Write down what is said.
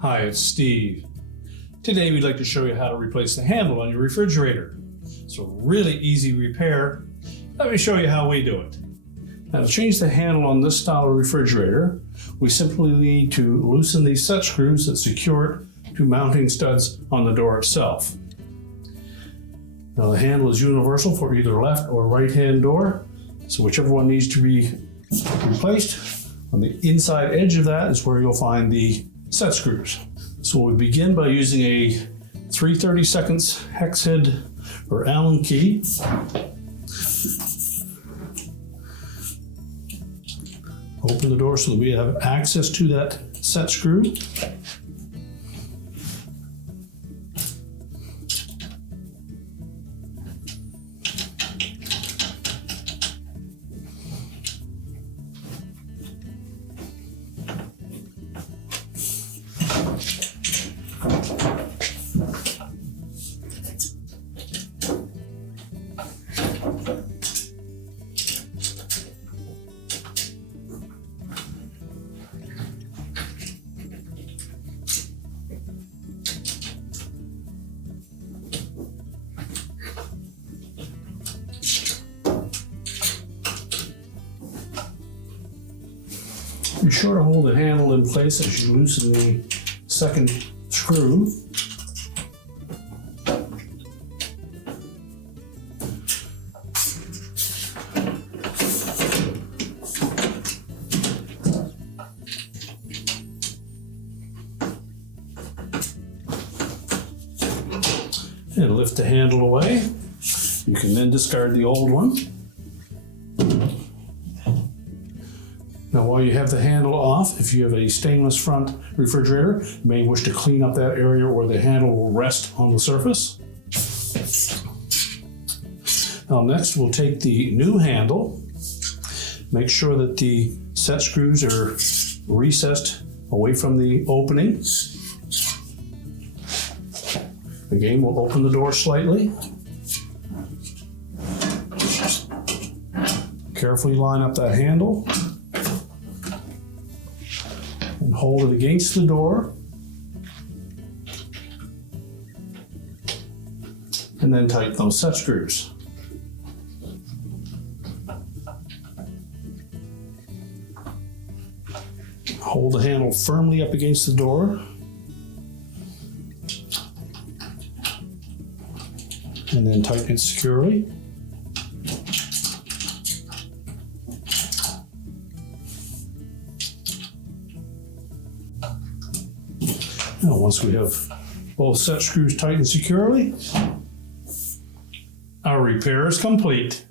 Hi, it's Steve. Today we'd like to show you how to replace the handle on your refrigerator. It's a really easy repair. Let me show you how we do it. Now, to change the handle on this style of refrigerator, we simply need to loosen these set screws that secure it to mounting studs on the door itself. Now, the handle is universal for either left or right hand door, so whichever one needs to be replaced, on the inside edge of that is where you'll find the set screws. So we begin by using a 3/32 hex head or Allen key. Open the door so that we have access to that set screw. Be sure to hold the handle in place as you loosen the second screw. And lift the handle away. You can then discard the old one. Now, while you have the handle off, if you have a stainless front refrigerator, you may wish to clean up that area where the handle will rest on the surface. Now, next we'll take the new handle. Make sure that the set screws are recessed away from the opening. Again, we'll open the door slightly. Carefully line up that handle. And hold it against the door. And then tighten those set screws. Hold the handle firmly up against the door. And then tighten it securely. Now, once we have both set screws tightened securely, our repair is complete.